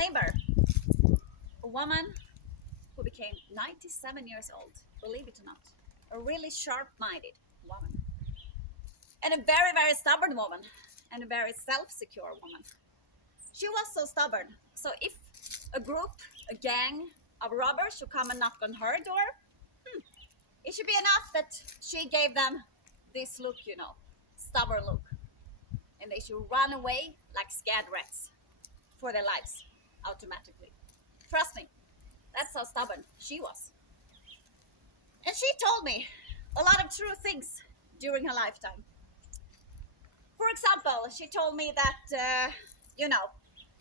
neighbor, a woman who became 97 years old, believe it or not, a really sharp-minded woman, and a very, very stubborn woman, and a very self-secure woman. She was so stubborn. So if a group, a gang of robbers should come and knock on her door, it should be enough that she gave them this look, stubborn look, and they should run away like scared rats for their lives automatically. Trust me, that's how stubborn she was. And she told me a lot of true things during her lifetime. For example, she told me that,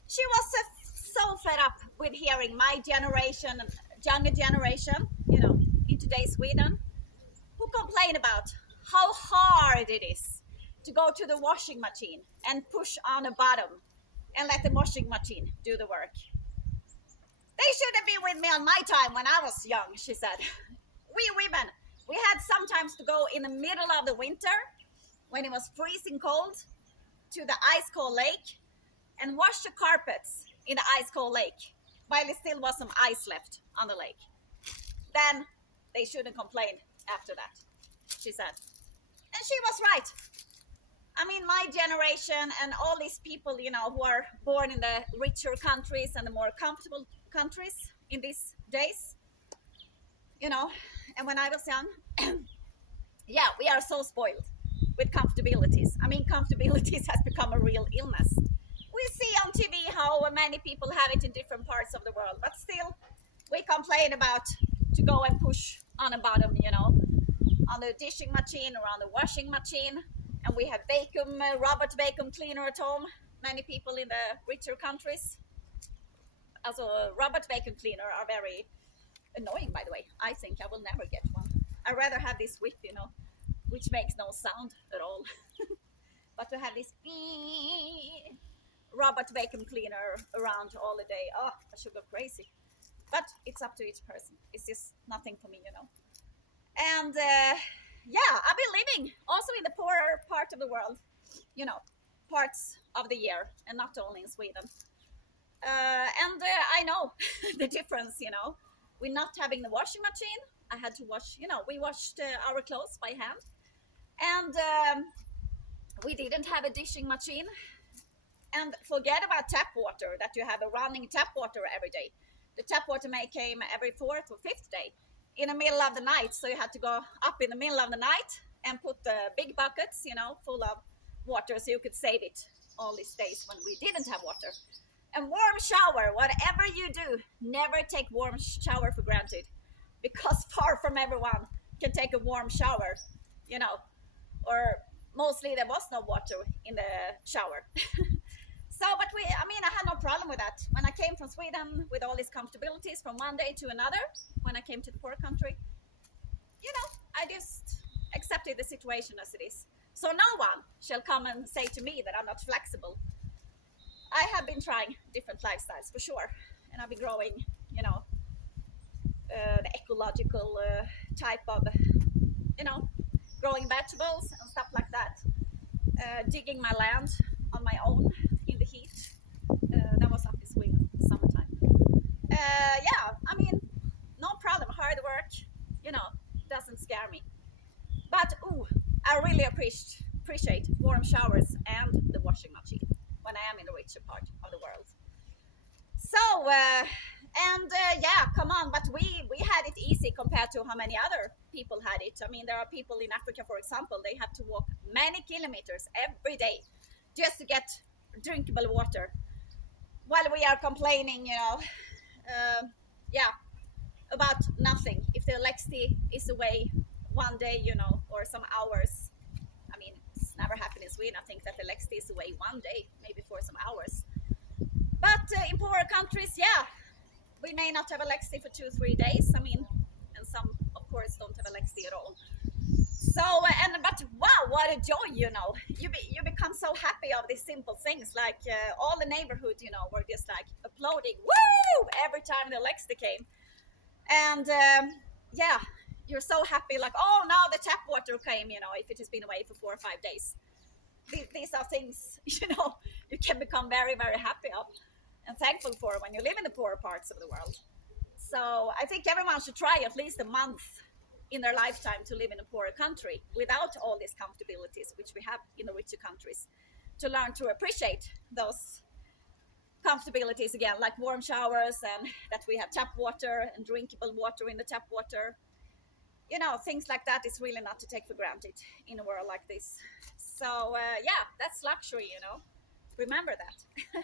she was so fed up with hearing my generation, younger generation, in today's Sweden, who complain about how hard it is to go to the washing machine and push on a bottom and let the washing machine do the work. They should have been with me on my time when I was young, she said. We women, we had sometimes to go in the middle of the winter when it was freezing cold to the ice cold lake and wash the carpets in the ice cold lake while there still was some ice left on the lake. Then they shouldn't complain after that, she said. And she was right. I mean, my generation and all these people, who are born in the richer countries and the more comfortable countries in these days, and when I was young, yeah, we are so spoiled with comfortabilities. I mean, comfortabilities has become a real illness. We see on TV how many people have it in different parts of the world, but still we complain about to go and push on a bottom, on the dishing machine or on the washing machine. And we have robot vacuum cleaner at home. Many people in the richer countries. Also, robot vacuum cleaner are very annoying, by the way. I think I will never get one. I'd rather have this whip, which makes no sound at all. But to have this robot vacuum cleaner around all the day, I should go crazy. But it's up to each person. It's just nothing for me, And I've been living also in the poorer part of the world, parts of the year, and not only in Sweden. I know the difference, We're not having the washing machine. I had to wash, we washed our clothes by hand. And we didn't have a dishing machine. And forget about tap water, that you have a running tap water every day. The tap water may came every fourth or fifth day in the middle of the night. So you had to go up in the middle of the night and put the big buckets, full of water so you could save it all these days when we didn't have water. And warm shower, whatever you do, never take warm shower for granted, because far from everyone can take a warm shower, or mostly there was no water in the shower. I had no problem with that. When I came from Sweden with all these comfortabilities from one day to another, when I came to the poor country, I just accepted the situation as it is. So no one shall come and say to me that I'm not flexible. I have been trying different lifestyles for sure, and I've been growing, the ecological type of, growing vegetables and stuff like that. Digging my land on my own in the heat. That was up in Sweden, summertime. No problem. Hard work, doesn't scare me. But I really appreciate warm showers and the washing machine when I am in the richer part of the world. So, come on, but we had it easy compared to how many other people had it. I mean, there are people in Africa, for example, they have to walk many kilometers every day just to get drinkable water, while we are complaining, about nothing. If the electricity is away one day, or some hours, I mean, it's never happened in Sweden. I think that the electricity is away one day, maybe for some hours. But in poorer countries, we may not have electricity for 2-3 days. I mean, and some, of course, don't have electricity at all. So, but wow, what a joy, You become so happy of these simple things, like all the neighborhood, were just like applauding, woo, every time the electricity came. And you're so happy, like, oh, now the tap water came, if it has been away for 4 or 5 days. These are things, you can become very, very happy of. and thankful for when you live in the poorer parts of the world. So I think everyone should try at least a month in their lifetime to live in a poorer country without all these comfortabilities which we have in the richer countries, to learn to appreciate those comfortabilities again, like warm showers, and that we have tap water and drinkable water in the tap water. Things like that is really not to take for granted in a world like this. So yeah, that's luxury. Remember that.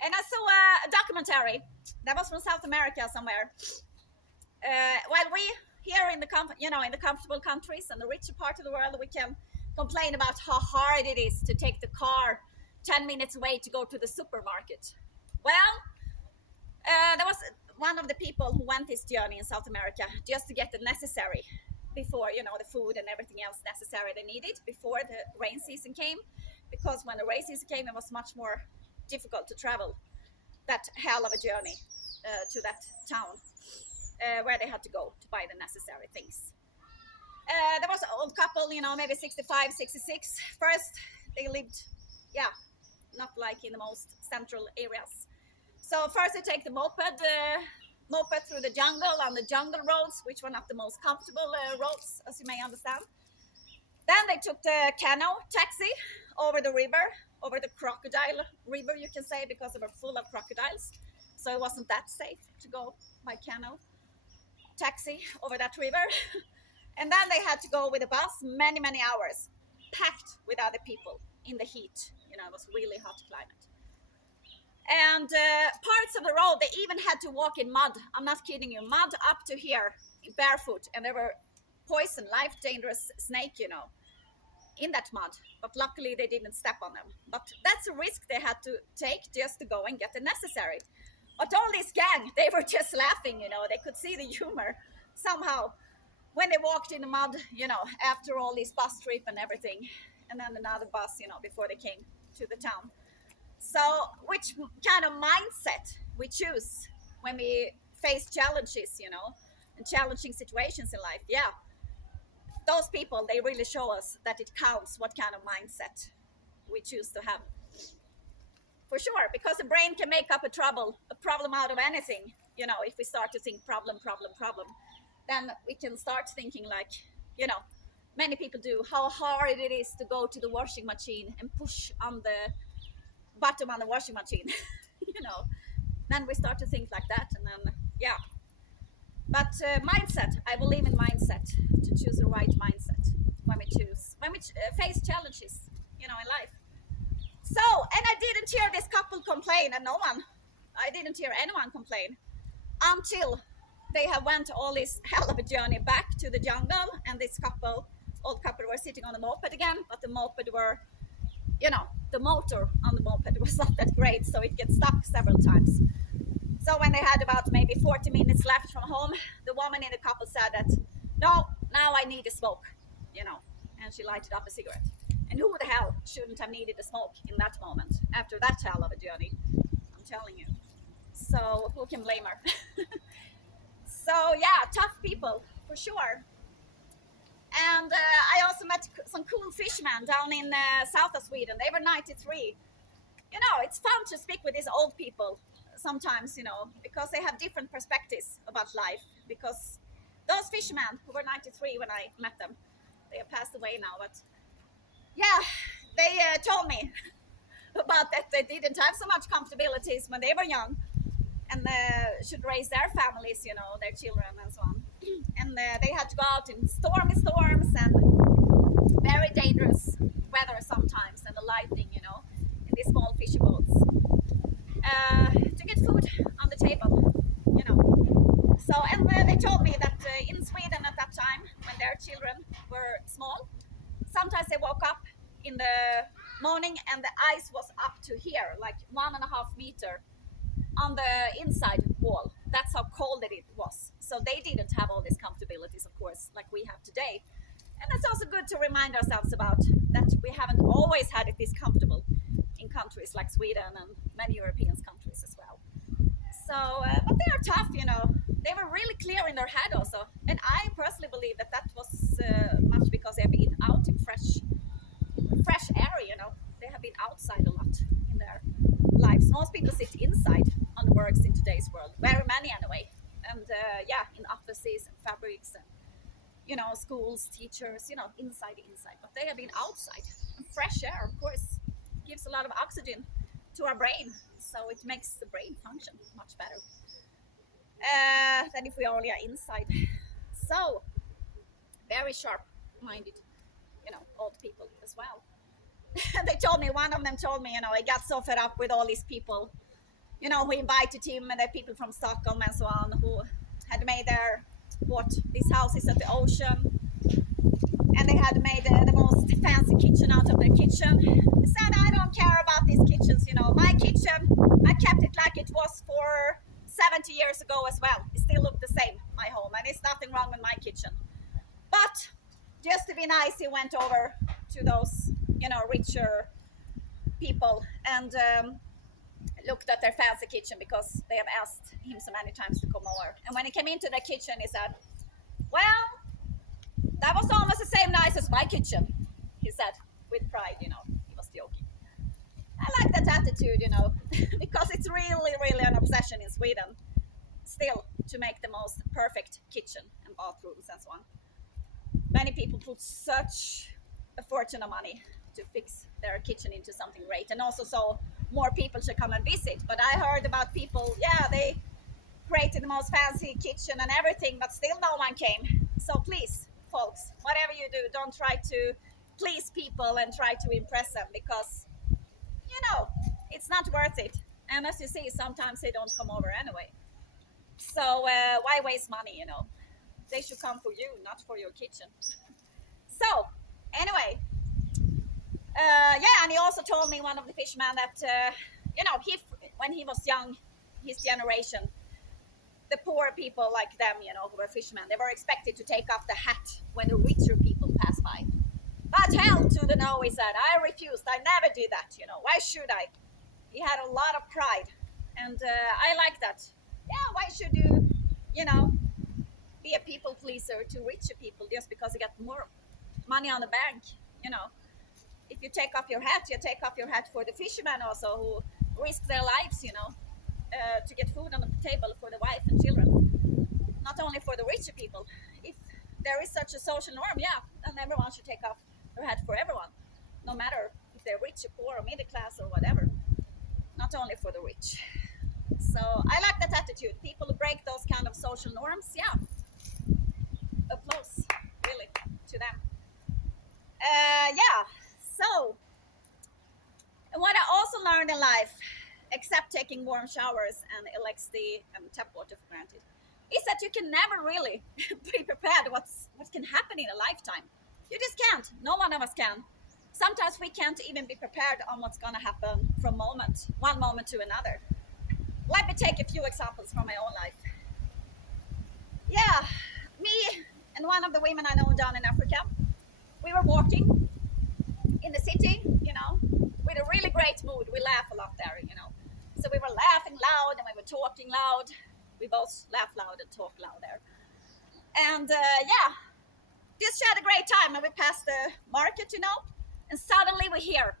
And I saw a documentary that was from South America somewhere. While we here in the in the comfortable countries and the richer part of the world, we can complain about how hard it is to take the car 10 minutes away to go to the supermarket. Well, there was one of the people who went this journey in South America just to get the necessary before, the food and everything else necessary they needed before the rain season came. Because when the rain season came, it was much more difficult to travel that hell of a journey to that town where they had to go to buy the necessary things. There was an old couple, maybe 65, 66. First, they lived, not like in the most central areas. So first they take the moped through the jungle on the jungle roads, which were not the most comfortable roads, as you may understand. Then they took the canoe taxi over the river, over the crocodile river, you can say, because they were full of crocodiles. So it wasn't that safe to go by canoe taxi over that river. And then they had to go with a bus many, many hours, packed with other people in the heat. It was really hot climate. And parts of the road, they even had to walk in mud. I'm not kidding you. Mud up to here, barefoot. And there were poison, life dangerous snake, in that mud. But luckily they didn't step on them. But that's a risk they had to take just to go and get the necessary. But all this gang, they were just laughing, They could see the humor somehow when they walked in the mud, after all this bus trip and everything. And then another bus, before they came to the town. So which kind of mindset we choose when we face challenges, and challenging situations in life. Yeah, those people, they really show us that it counts what kind of mindset we choose to have. For sure, because the brain can make up a problem out of anything. If we start to think problem, then we can start thinking like, many people do, how hard it is to go to the washing machine and push on the bottom on the washing machine. Then we start to think like that, and then but mindset, I believe in mindset, to choose the right mindset when we face challenges in life. So, and I didn't hear this couple complain, and I didn't hear anyone complain until they have went all this hell of a journey back to the jungle, and this old couple were sitting on the moped again, but the moped were, the motor on the moped was not that great, so it gets stuck several times. So when they had about maybe 40 minutes left from home, the woman in the couple said that, no, now I need a smoke, and she lighted up a cigarette. And who the hell shouldn't have needed a smoke in that moment after that hell of a journey? I'm telling you. So who can blame her? So yeah, tough people for sure. And I also met some cool fishermen down in south of Sweden. They were 93. It's fun to speak with these old people sometimes, because they have different perspectives about life. Because those fishermen who were 93 when I met them, they have passed away now, but yeah, they told me about that they didn't have so much comfortabilities when they were young, and should raise their families, their children and so on. And they had to go out in stormy storms and very dangerous weather sometimes, and the lightning, in these small fisher boats, to get food on the table, So, and they told me that in Sweden at that time, when their children were small, sometimes they woke up in the morning and the ice was up to here, like 1.5 meters on the inside wall. That's how cold it was. So they didn't have all these comfortabilities, of course, like we have today. And it's also good to remind ourselves about that we haven't always had it this comfortable in countries like Sweden and many European countries as well. So, but they are tough, They were really clear in their head also. And I personally believe that was much because they have been out in fresh air, They have been outside a lot in their lives. Most people sit inside many anyway. And yeah, in offices and fabrics and schools, teachers, inside. But they have been outside. And fresh air, of course, gives a lot of oxygen to our brain, so it makes the brain function much better than if we only are inside. So very sharp-minded, old people as well. They told me, one of them told me, he got so fed up with all these people, who invited him, and the people from Stockholm and so on, who had made bought these houses at the ocean, and they had made the most fancy kitchen out of their kitchen. He said, I don't care about these kitchens, my kitchen, I kept it like it was for 70 years ago as well. It still looked the same, my home, and there's nothing wrong with my kitchen. But just to be nice, he went over to those, richer people and looked at their fancy kitchen because they have asked him so many times to come over. And when he came into the kitchen, he said, well, that was almost the same nice as my kitchen, he said with pride, he was joking. I like that attitude, because it's really, really an obsession in Sweden still to make the most perfect kitchen and bathrooms and so on. Many people put such a fortune of money to fix their kitchen into something great, and also so more people should come and visit. But I heard about people, they created the most fancy kitchen and everything, but still no one came. So please, folks, whatever you do, don't try to please people and try to impress them, because it's not worth it. And as you see, sometimes they don't come over anyway. So why waste money? They should come for you, not for your kitchen. So anyway, and he also told me, one of the fishermen, that when he was young, his generation, the poor people like them, who were fishermen, they were expected to take off the hat when the richer people pass by. But hell to the no, he said, I refused. I never do that. Why should I? He had a lot of pride, and I like that. Yeah, why should you, be a people pleaser to richer people just because you got more money on the bank? If you take off your hat, you take off your hat for the fishermen also, who risk their lives, to get food on the table for the wife and children. Not only for the richer people. If there is such a social norm, then everyone should take off their hat for everyone, no matter if they're rich or poor or middle class or whatever. Not only for the rich. So I like that attitude. People who break those kind of social norms, applause, really, to them. So what I also learned in life, except taking warm showers and electricity and tap water for granted, is that you can never really be prepared what can happen in a lifetime. You just can't. No one of us can. Sometimes we can't even be prepared on what's going to happen from one moment to another. Let me take a few examples from my own life. Me and one of the women I know down in Africa, we were walking in the city, with a really great mood. We laugh a lot there, So we were laughing loud and we were talking loud. We both laugh loud and talk loud there. And just had a great time. And we passed the market, and suddenly we hear,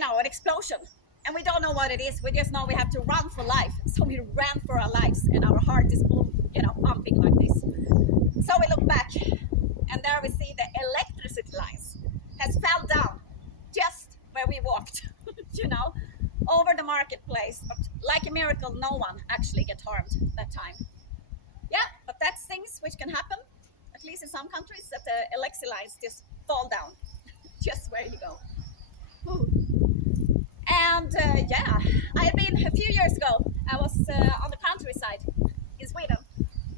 an explosion. And we don't know what it is. We just know we have to run for life. So we ran for our lives, and our heart is pumping like this. So we look back, and there we see the electricity lines has fell down just where we walked, over the marketplace. But like a miracle, no one actually get harmed that time. But that's things which can happen, at least in some countries, that the electricity lines just fall down just where you go. Ooh. And I had been a few years ago. I was on the countryside in Sweden.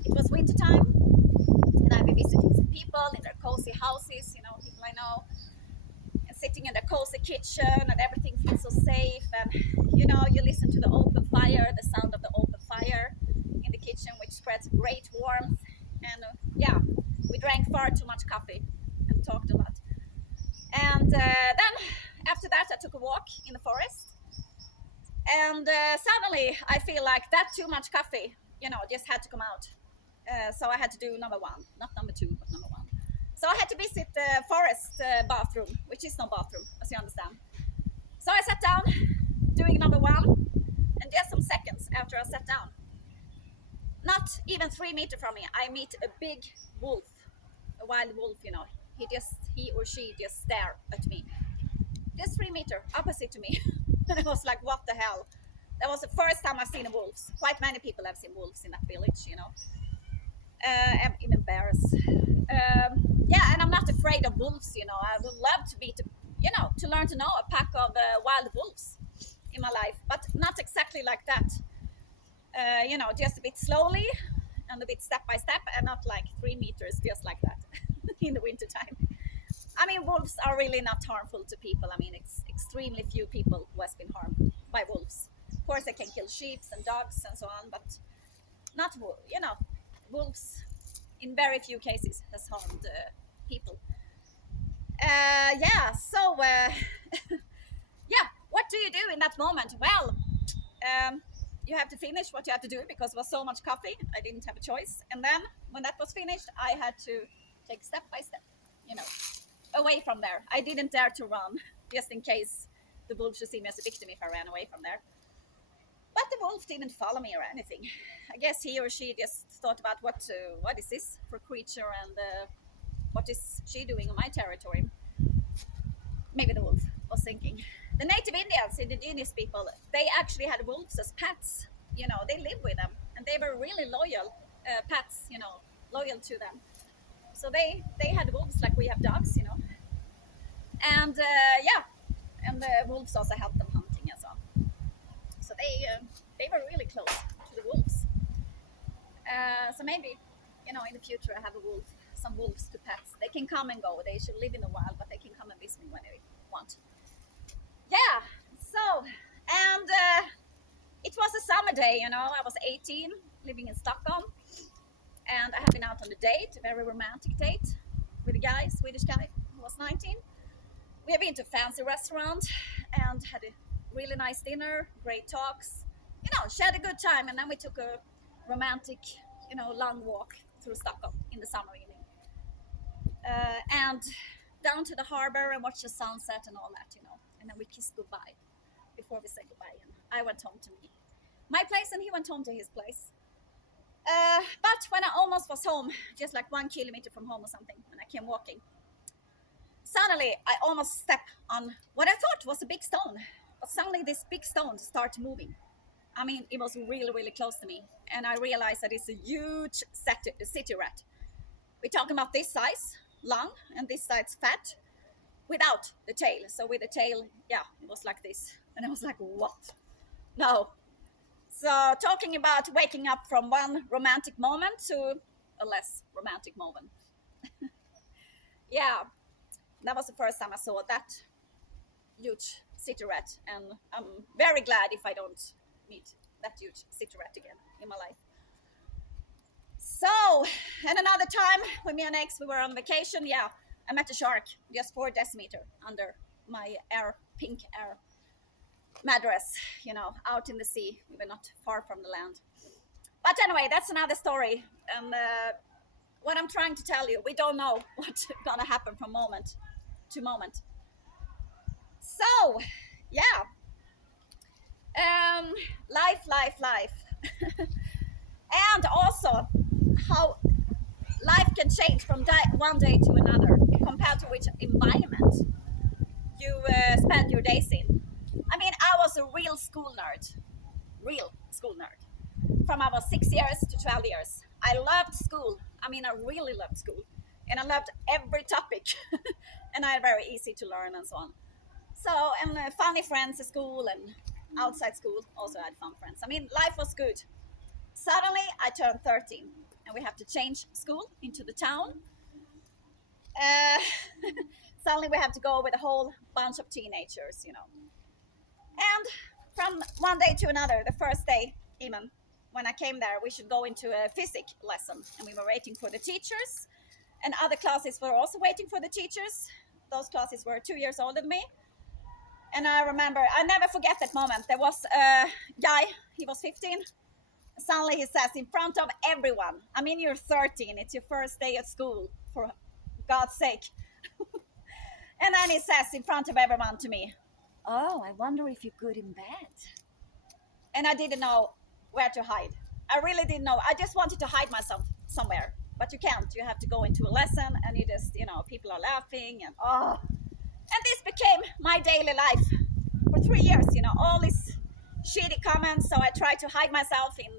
It was winter time, and I've been visiting some people in their cozy houses, people I know, and sitting in their cozy kitchen, and everything feels so safe. And you listen to the open fire, the sound of the open fire in the kitchen, which spreads great warmth. And we drank far too much coffee and talked a lot. And then after that, I took a walk in the forest, and suddenly I feel like that too much coffee, just had to come out. So I had to do number one, not number two, but number one. So I had to visit the forest bathroom, which is no bathroom, as you understand. So I sat down, doing number one, and just some seconds after I sat down, not even 3 meters from me, I meet a big wolf, a wild wolf, you know. He or she just stare at me. Just 3 meters opposite to me. And it was like, what the hell? That was the first time I've seen wolves. Quite many people have seen wolves in that village, you know. And even bears. Yeah, and I'm not afraid of wolves, you know. I would love to be, you know, to learn to know a pack of wild wolves in my life, but not exactly like that. You know, just a bit slowly and a bit step by step, and not like 3 meters, just like that in the winter time. I mean, wolves are really not harmful to people. I mean, it's extremely few people who has been harmed by wolves. Of course, they can kill sheep and dogs and so on, but not, you know, wolves in very few cases has harmed people. Yeah, so yeah, what do you do in that moment? Well, you have to finish what you have to do because there was so much coffee. I didn't have a choice. And then when that was finished, I had to take step by step, you know, away from there. I didn't dare to run just in case the wolf should see me as a victim if I ran away from there. But the wolf didn't follow me or anything. I guess he or she just thought about what is this for creature, and what is she doing on my territory? Maybe the wolf was thinking. The native Indians, indigenous people, they actually had wolves as pets. You know, they lived with them, and they were really loyal pets. You know, loyal to them. So they had wolves like we have dogs. You know, and yeah, and the wolves also helped them hunting as well. So they were really close to the wolves. So maybe, you know, in the future I have a wolf, some wolves to pets. They can come and go. They should live in the wild, but they can come and visit me when they want. Yeah. So, and it was a summer day. You know, I was 18, living in Stockholm, and I had been out on a date, a very romantic date, with a guy, Swedish guy, who was 19. We have been to a fancy restaurant and had a really nice dinner, great talks. You know, she had a good time, and then we took a romantic, you know, long walk through Stockholm in the summer evening, and down to the harbor and watched the sunset and all that, you know. And then we kissed goodbye before we said goodbye, and I went home to my place, and he went home to his place. But when I almost was home, just like 1 kilometer from home or something, when I came walking, suddenly I almost stepped on what I thought was a big stone. But suddenly this big stone started moving. I mean, it was really, really close to me. And I realized that it's a huge city rat. We're talking about this size, long, and this size fat, without the tail. So with the tail, yeah, it was like this. And I was like, what? No. So talking about waking up from one romantic moment to a less romantic moment. Yeah, that was the first time I saw that huge city rat, and I'm very glad if I don't meet that huge city rat again in my life. So, and another time when me and ex we were on vacation, yeah, I met a shark just 4 decimeter under my pink air mattress, you know, out in the sea. We were not far from the land. But anyway, that's another story. And what I'm trying to tell you, we don't know what's gonna happen from moment to moment. So, yeah, life, and also how life can change from one day to another compared to which environment you spend your days in. I mean, I was a real school nerd. From I was 6 years to 12 years. I loved school. I mean, I really loved school. And I loved every topic. And I had very easy to learn and so on. So, and funny friends at school and outside school also had fun friends. I mean, life was good. Suddenly, I turned 13 and we have to change school into the town. Uh, Suddenly, we have to go with a whole bunch of teenagers, you know. And from one day to another, the first day, even when I came there, we should go into a physics lesson, and we were waiting for the teachers, and other classes were also waiting for the teachers. Those classes were 2 years older than me. And I remember, I never forget that moment. There was a guy, he was 15. Suddenly he says in front of everyone, I mean, you're 13, it's your first day at school, for God's sake. And then he says in front of everyone to me, oh, I wonder if you're good in bed. And I didn't know where to hide. I really didn't know. I just wanted to hide myself somewhere, but you can't. You have to go into a lesson, and you just, people are laughing, and oh, and this became my daily life for 3 years. All these shitty comments. So I tried to hide myself in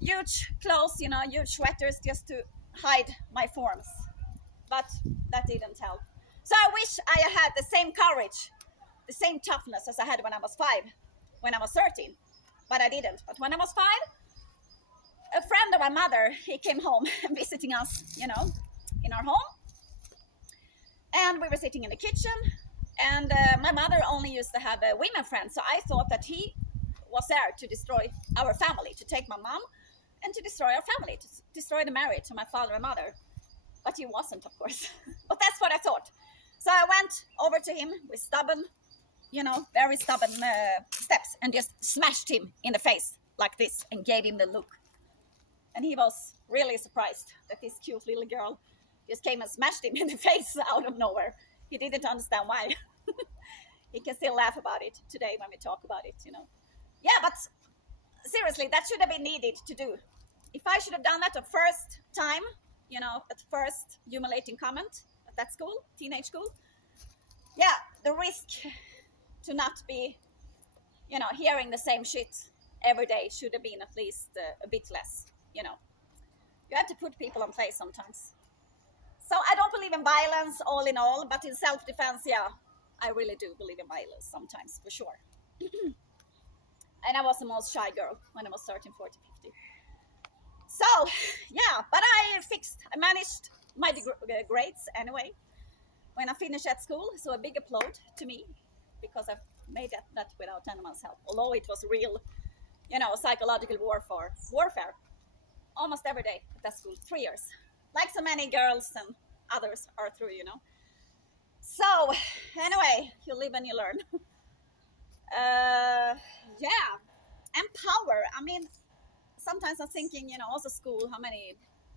huge clothes, huge sweaters, just to hide my forms. But that didn't help. So I wish I had the same courage, the same toughness as I had when I was 5, when I was 13. But I didn't. But when I was 5, a friend of my mother, he came home visiting us, in our home. And we were sitting in the kitchen. And my mother only used to have a women friend. So I thought that he was there to destroy our family, to take my mom and to destroy our family, to destroy the marriage of my father and mother. But he wasn't, of course. But that's what I thought. So I went over to him with stubborn, very stubborn steps, and just smashed him in the face like this and gave him the look. And he was really surprised that this cute little girl just came and smashed him in the face out of nowhere. He didn't understand why. He can still laugh about it today when we talk about it, Yeah, but seriously, that should have been needed to do. If I should have done that the first time, at first humiliating comment at that school, teenage school, yeah, the risk to not be, hearing the same shit every day should have been at least a bit less, You have to put people in place sometimes. So I don't believe in violence all in all, but in self-defense, yeah, I really do believe in violence sometimes, for sure. And I was the most shy girl when I was 13, 14, 15. So, yeah, but I managed my grades anyway when I finished at school. So a big applaud to me, because I made that without anyone's help. Although it was real, psychological warfare almost every day at that school, 3 years. Like so many girls and others are through, So, anyway, you live and you learn. Yeah, and power. I mean, sometimes I'm thinking, also school, how many,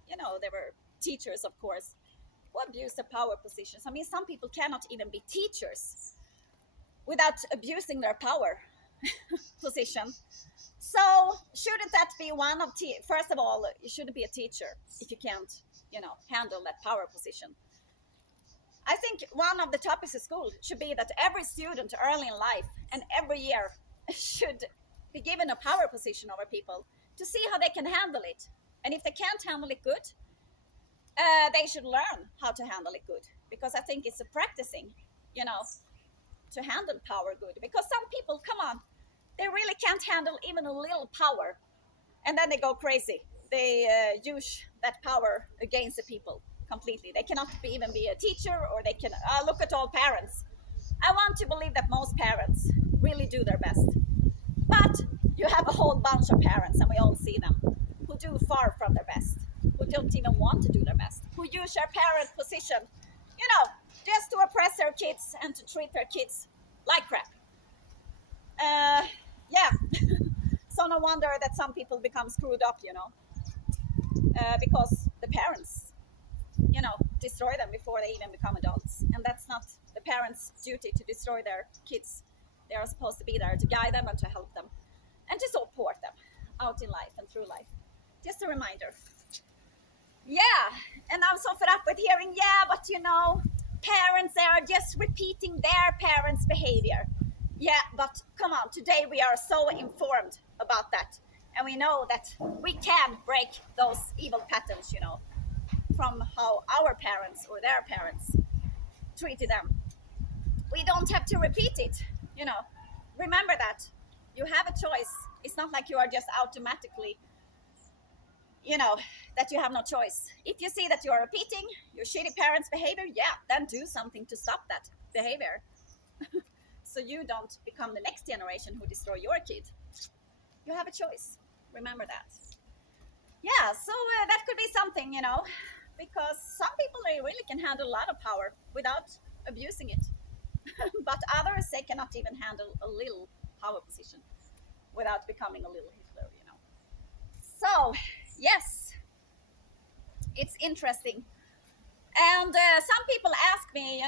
there were teachers, of course, who abuse their power positions. I mean, some people cannot even be teachers without abusing their power position. So shouldn't that be one of, first of all, you shouldn't be a teacher if you can't, handle that power position. I think one of the topics of school should be that every student early in life and every year should be given a power position over people to see how they can handle it. And if they can't handle it good, they should learn how to handle it good. Because I think it's a practicing, to handle power good. Because some people, come on, they really can't handle even a little power. And then they go crazy. They use that power against the people completely. They cannot even be a teacher, or they can look at all parents. I want to believe that most parents really do their best. But you have a whole bunch of parents, and we all see them, who do far from their best, who don't even want to do their best, who use their parent position, just to oppress their kids and to treat their kids like crap. Yeah. So no wonder that some people become screwed up, because the parents, destroy them before they even become adults. And that's not the parents' duty to destroy their kids. They are supposed to be there to guide them and to help them and to support them out in life and through life. Just a reminder. Yeah, and I'm so fed up with hearing, but parents, they are just repeating their parents' behavior. Yeah, but come on, today we are so informed about that. And we know that we can break those evil patterns, from how our parents or their parents treated them. We don't have to repeat it, Remember that. You have a choice. It's not like you are just automatically, that you have no choice. If you see that you are repeating your shitty parents' behavior, then do something to stop that behavior. So you don't become the next generation who destroy your kid. You have a choice. Remember that. Yeah, so that could be something, because some people, they really can handle a lot of power without abusing it. But others, they cannot even handle a little power position without becoming a little Hitler, So, yes, it's interesting. And some people ask me,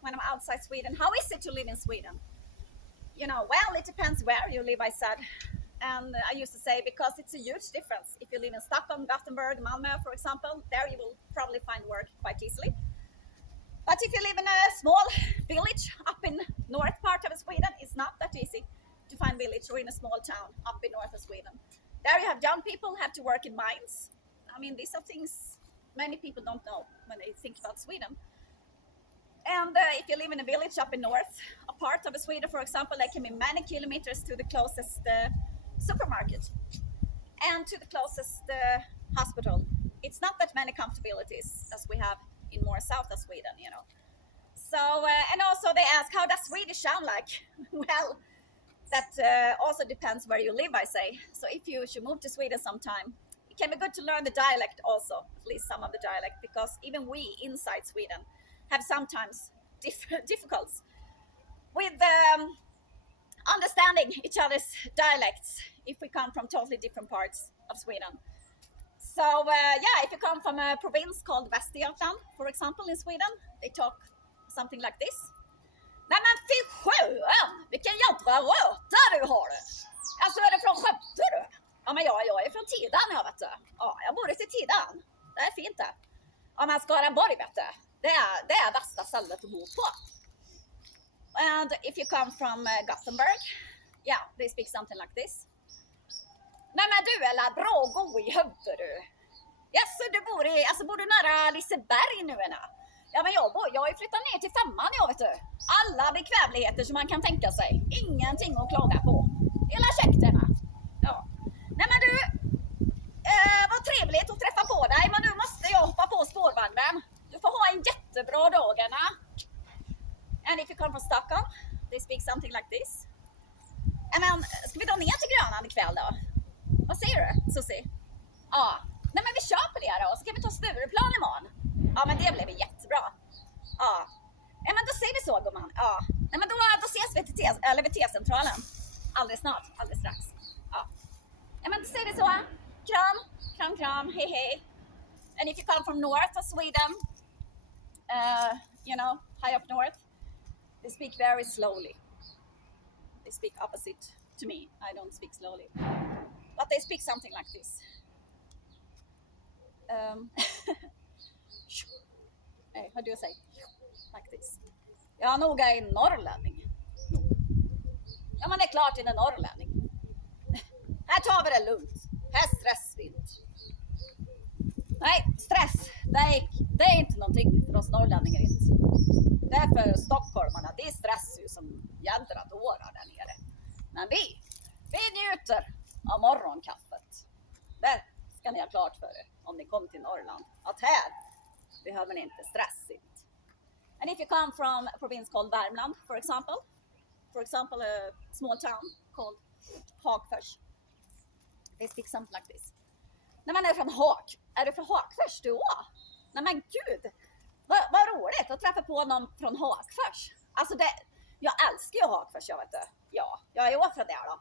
when I'm outside Sweden, how is it to live in Sweden? Well, it depends where you live, I said. And I used to say, because it's a huge difference. If you live in Stockholm, Gothenburg, Malmö, for example, there you will probably find work quite easily. But if you live in a small village up in north part of Sweden, it's not that easy to find village, or in a small town up in north of Sweden. There you have young people have to work in mines. I mean, these are things many people don't know when they think about Sweden. And if you live in a village up in north, a part of Sweden, for example, there can be many kilometers to the closest supermarket and to the closest hospital. It's not that many comfortabilities as we have in more south of Sweden, you know. So, and also they ask, how does Swedish sound like? Well, that also depends where you live, I say. So if you should move to Sweden sometime, it can be good to learn the dialect also, at least some of the dialect, because even we inside Sweden have sometimes difficulties with understanding each other's dialects if we come from totally different parts of Sweden. So yeah, if you come from a province called Västergötland, for example, in Sweden, they talk something like this. Nej men fy sjöan, vilken jädra röta du har! Alltså är det från Skövde du? Ja men jag är från Tidan jag vet du. Ja, jag bor ute i Tidan. Det är fint det. Ja men Skaraborg vet du. Det är bästa stället att bo på. And if you come from Gothenburg, yeah, they speak something like this. Nej men du är la bra och god i huvudet du. Yes, bor du nära Liseberg nu ena? Ja men jag har ju flyttat ner till 5:an jag vet du. Alla bekvämligheter som man kan tänka sig. Ingenting att klaga på. Hela käkterna. Ja. Nej men du, vad trevligt att träffa på dig, men nu måste jag hoppa på spårvagnen. Du får ha en jättebra dag Anna. And if you come from Stockholm, they speak something like this. Men ska vi dra ner till Grönan ikväll då? Vad säger du, Susie? Ja. Nej men vi kör på det då, så kan vi ta Stureplan imorgon. Ja men det blev jättebra. Ja. Nej men då säger vi så gumman. Ja. Nej men då ses vi vid T-centralen. Alldeles snart, alldeles strax. Ja. Nej men då säger vi så. Kram, kram, kram, hej hej. And if you come from north of Sweden, you know, high up north, they speak very slowly. They speak opposite to me. I don't speak slowly. But they speak something like this. Hey, how do you say? Like this. Jag nog är en norrlänning. Ja men det är klart det är en norrlänning. Här tar vi det lugnt. Här stressar vi inte. Nej, stress. Det är inte någonting för oss norrlänningar inte. Det är för stockholmarna. Det stressar ju som jädra dårar där nere. Men vi njuter av morgonkaffet. Det ska ni ha klart för er om ni kommer till Norrland. Att här behöver ni inte stressa inte. And if you come from a province called Värmland, for example a small town called Hagfors, they speak something like this. När man är från Hagfors du? Nej men gud, vad roligt att träffa på någon från Hagfors. Alltså jag älskar ju Hagfors, jag vet du. Ja, jag är från där då.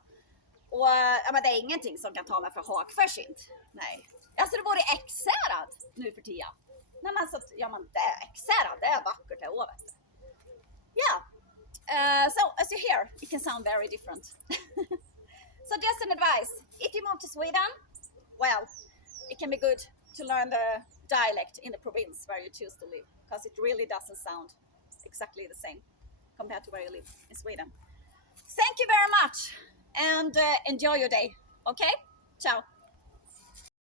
Och men det är ingenting som kan ta mig från Hagfors inte. Nej. Alltså det vore Ekshärad nu för tiden. Nej men så, ja men det är Ekshärad, det är vackert det vet du. Yeah. So as you hear, it can sound very different. So just an advice, if you move to Sweden, well, it can be good to learn the dialect in the province where you choose to live, because it really doesn't sound exactly the same compared to where you live in Sweden. Thank you very much and enjoy your day. Okay? Ciao.